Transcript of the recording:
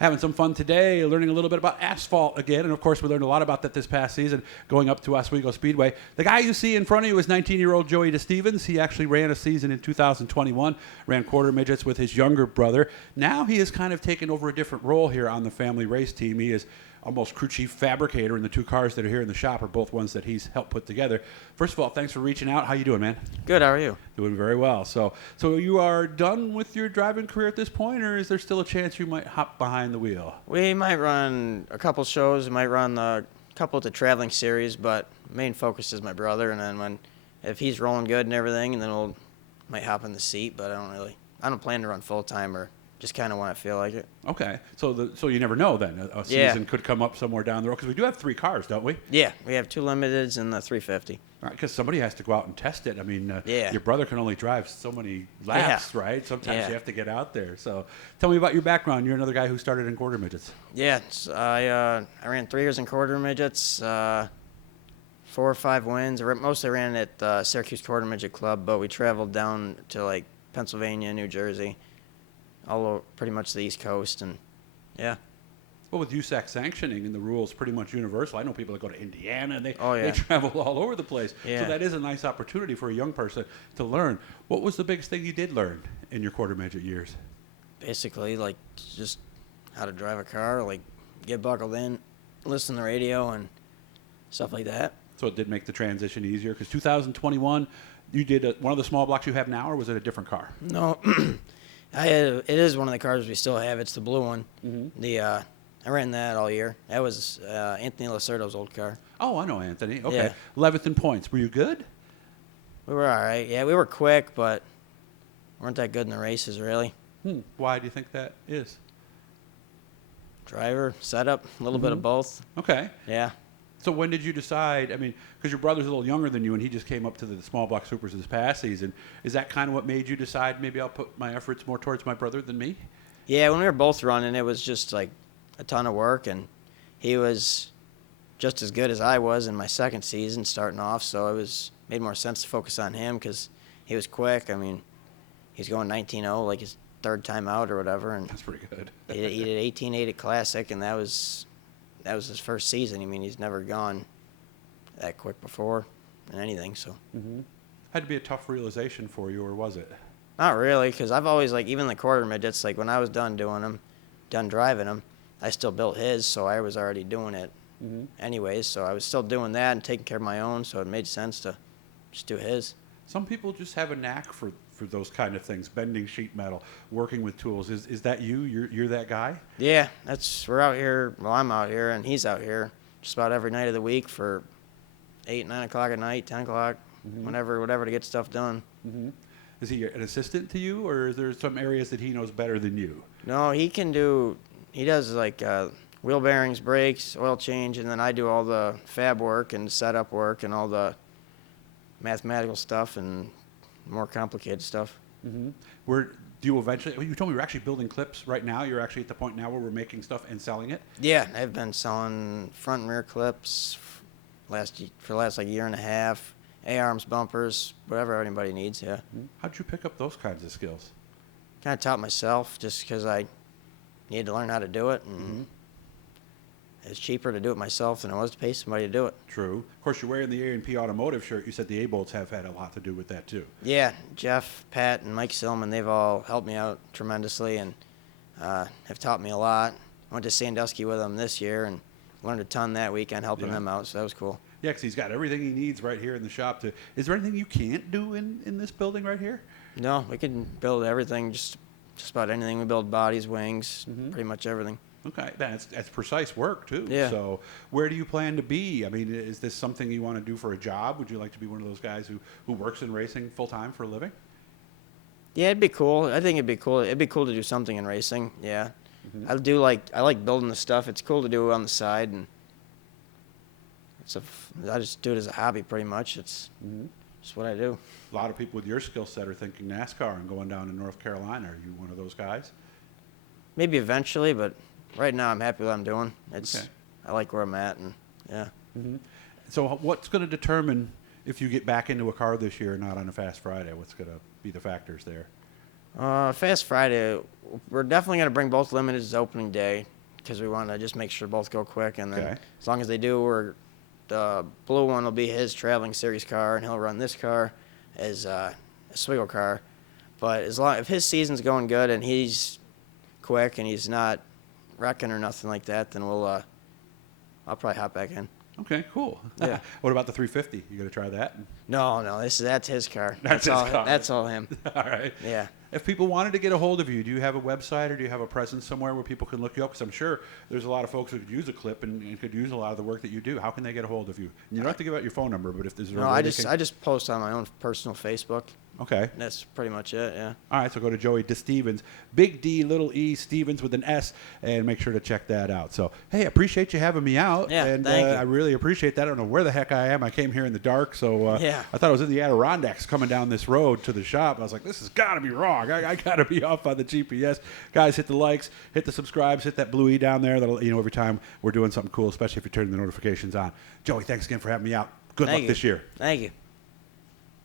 Having some fun today, learning a little bit about asphalt again. And, of course, we learned a lot about that this past season going up to Oswego Speedway. The guy you see in front of you is 19-year-old Joey DeStevens. He actually ran a season in 2021, ran quarter midgets with his younger brother. Now he has kind of taken over a different role here on the family race team. He is almost crew chief fabricator, and the two cars that are here in the shop are both ones that he's helped put together. First of all, thanks for reaching out. How you doing, man? Good. How are you? Doing very well. So you are done with your driving career at this point, or is there still a chance you might hop behind the wheel? We might run a couple shows. We might run a couple of the traveling series, but main focus is my brother. And then if he's rolling good and everything, and then might hop in the seat. But I don't plan to run full time or just kind of when I feel like it. Okay. So you never know then. A season could come up somewhere down the road, because we do have 3 cars, don't we? Yeah, we have 2 limiteds and the 350. Right, because somebody has to go out and test it. I mean, Yeah. your brother can only drive so many laps, right? Sometimes Yeah. you have to get out there. So tell me about your background. You're another guy who started in quarter midgets. Yeah, I ran 3 years in quarter midgets, 4 or 5 wins. Mostly ran at Syracuse Quarter Midget Club, but we traveled down to like Pennsylvania, New Jersey, all over pretty much the East Coast, and yeah. Well, with USAC sanctioning and the rules pretty much universal, I know people that go to Indiana and they yeah. travel all over the place. Yeah. So that is a nice opportunity for a young person to learn. What was the biggest thing you did learn in your quarter midget years? Basically, like, just how to drive a car, like, get buckled in, listen to the radio, and stuff like that. So it did make the transition easier, because 2021, you did one of the small blocks you have now, or was it a different car? No, it is one of the cars we still have. It's the blue one. Mm-hmm. I ran that all year. That was Anthony Lacerdo's old car. Oh, I know Anthony. Okay. Yeah. 11th in points. Were you good? We were all right. Yeah, we were quick, but weren't that good in the races, really. Why do you think that is? Driver, setup, a little bit of both. Okay. Yeah. So when did you decide, I mean, because your brother's a little younger than you and he just came up to the small block supers this past season, is that kind of what made you decide maybe I'll put my efforts more towards my brother than me? Yeah, when we were both running, it was just like a ton of work, and he was just as good as I was in my second season starting off, so it made more sense to focus on him because he was quick. I mean, he's going 19-0, like his 3rd time out or whatever, and That's pretty good. he did 18-8 at Classic, and that was his first season. I mean, he's never gone that quick before in anything, so. Had to be a tough realization for you, or was it? Not really, because I've always, like, even the quarter midgets, like when I was done driving them, I still built his, so I was already doing it anyways. So I was still doing that and taking care of my own, so it made sense to just do his. Some people just have a knack for those kind of things, bending sheet metal, working with tools. Is that you? You're that guy? Yeah, we're out here. Well, I'm out here, and he's out here just about every night of the week for 8, 9 o'clock at night, 10 o'clock, whatever to get stuff done. Is he an assistant to you, or is there some areas that he knows better than you? No, he does like wheel bearings, brakes, oil change, and then I do all the fab work and setup work and all the mathematical stuff and more complicated stuff. Where do you eventually? Well, you told me you're actually building clips right now. You're actually at the point now where we're making stuff and selling it. Yeah, I've been selling front and rear clips for the last like year and a half. A-arms, bumpers, whatever anybody needs. Yeah. How'd you pick up those kinds of skills? Kind of taught myself just because I needed to learn how to do it, and it's cheaper to do it myself than it was to pay somebody to do it. True. Of course, you're wearing the A&P Automotive shirt. You said the A-Bolts have had a lot to do with that, too. Yeah, Jeff, Pat, and Mike Silman, they've all helped me out tremendously and have taught me a lot. I went to Sandusky with them this year and learned a ton that weekend helping them out, so that was cool. Yeah, because he's got everything he needs right here in the shop. Is there anything you can't do in this building right here? No, we can build everything, just about anything. We build bodies, wings, pretty much everything. Okay, that's precise work, too. Yeah. So where do you plan to be? I mean, is this something you want to do for a job? Would you like to be one of those guys who works in racing full-time for a living? Yeah, it'd be cool. I think it'd be cool. It'd be cool to do something in racing, yeah. I like building the stuff. It's cool to do on the side, and I just do it as a hobby pretty much. It's just what I do. A lot of people with your skill set are thinking NASCAR and going down to North Carolina. Are you one of those guys? Maybe eventually, but right now I'm happy with what I'm doing. Okay. I like where I'm at, and yeah. So what's going to determine if you get back into a car this year or not on a Fast Friday? What's going to be the factors there? Fast Friday, we're definitely going to bring both limiteds opening day because we want to just make sure both go quick. And then as long as they do, the blue one will be his traveling series car, and he'll run this car as a Swiggle car. But if his season's going good and he's quick and he's not wrecking or nothing like that, then I'll probably hop back in. Okay, cool. Yeah. What about the 350? You going to try that? No, that's his car. That's his car. That's all him. All right. Yeah. If people wanted to get a hold of you, do you have a website or do you have a presence somewhere where people can look you up? Because I'm sure there's a lot of folks who could use a clip and could use a lot of the work that you do. How can they get a hold of you? And you don't have to give out your phone number, but if there's I just post on my own personal Facebook. Okay. That's pretty much it, yeah. All right, so go to Joey DeStevens, big D, little E, Stevens with an S, and make sure to check that out. So, hey, I appreciate you having me out. Yeah, and thank you. I really appreciate that. I don't know where the heck I am. I came here in the dark, so yeah. I thought I was in the Adirondacks coming down this road to the shop. I was like, this has got to be wrong. I got to be off on the GPS. Guys, hit the likes, hit the subscribes, hit that blue E down there. That'll, every time we're doing something cool, especially if you're turning the notifications on. Joey, thanks again for having me out. Good luck this year. Thank you.